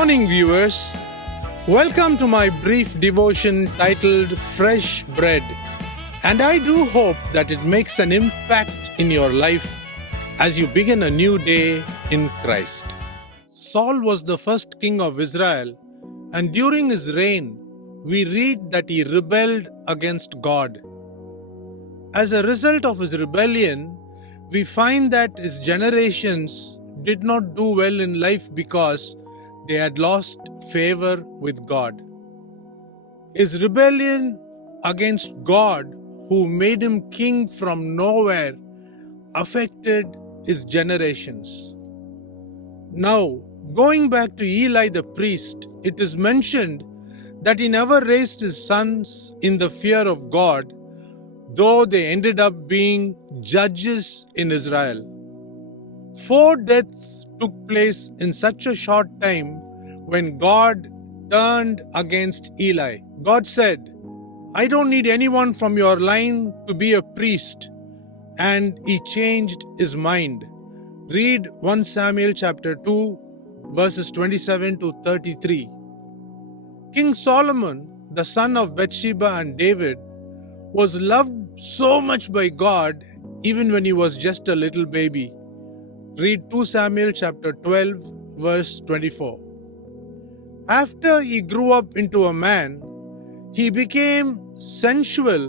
morning, viewers. Welcome to my brief devotion titled Fresh Bread. And I do hope that it makes an impact in your life as you begin a new day in Christ. Saul was the first king of Israel, and during his reign, we read that he rebelled against God. As a result of his rebellion, we find that his generations did not do well in life because they had lost favor with God. His rebellion against God, who made him king from nowhere, affected his generations. Now, going back to Eli the priest, it is mentioned that he never raised his sons in the fear of God, though they ended up being judges in Israel. 4 deaths took place in such a short time when God turned against Eli. God said, "I don't need anyone from your line to be a priest," and he changed his mind. Read 1 Samuel chapter 2, verses 27 to 33. King Solomon, the son of Bathsheba and David, was loved so much by God even when he was just a little baby. Read 2 Samuel chapter 12, verse 24. After he grew up into a man, he became sensual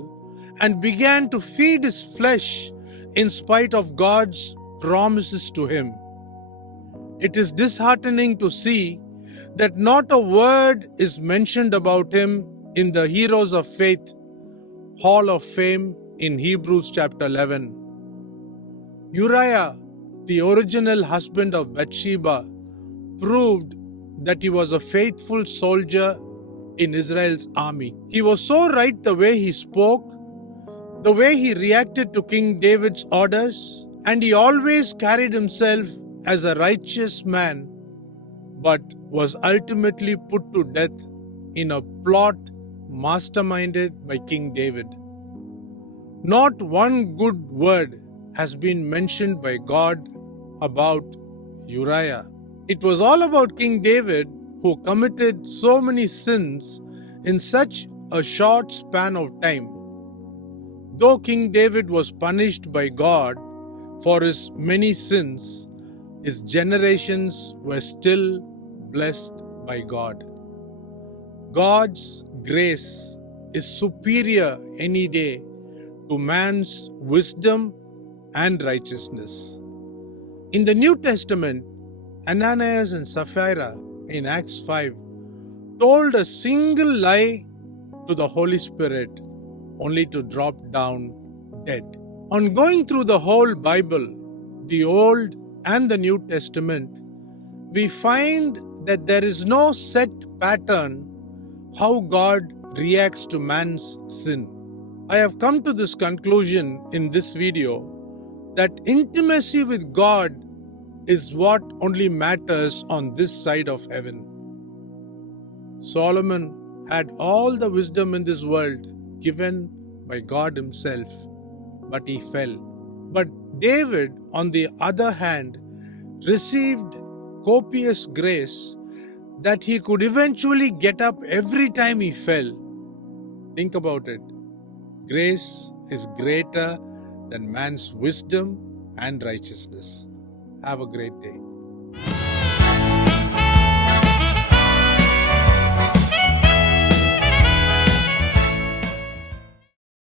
and began to feed his flesh in spite of God's promises to him. It is disheartening to see that not a word is mentioned about him in the Heroes of Faith Hall of Fame in Hebrews chapter 11. Uriah, the original husband of Bathsheba, proved that he was a faithful soldier in Israel's army. He was so right the way he spoke, the way he reacted to King David's orders, and he always carried himself as a righteous man, but was ultimately put to death in a plot masterminded by King David. Not one good word has been mentioned by God about Uriah. It was all about King David, who committed so many sins in such a short span of time. Though King David was punished by God for his many sins, his generations were still blessed by God. God's grace is superior any day to man's wisdom and righteousness. In the New Testament, Ananias and Sapphira in Acts 5 told a single lie to the Holy Spirit only to drop down dead. On going through the whole Bible, the Old and the New Testament, we find that there is no set pattern how God reacts to man's sin. I have come to this conclusion in this video that intimacy with God is what only matters on this side of heaven. Solomon had all the wisdom in this world given by God himself, but he fell. But David, on the other hand, received copious grace that he could eventually get up every time he fell. Think about it. Grace is greater than man's wisdom and righteousness. Have a great day.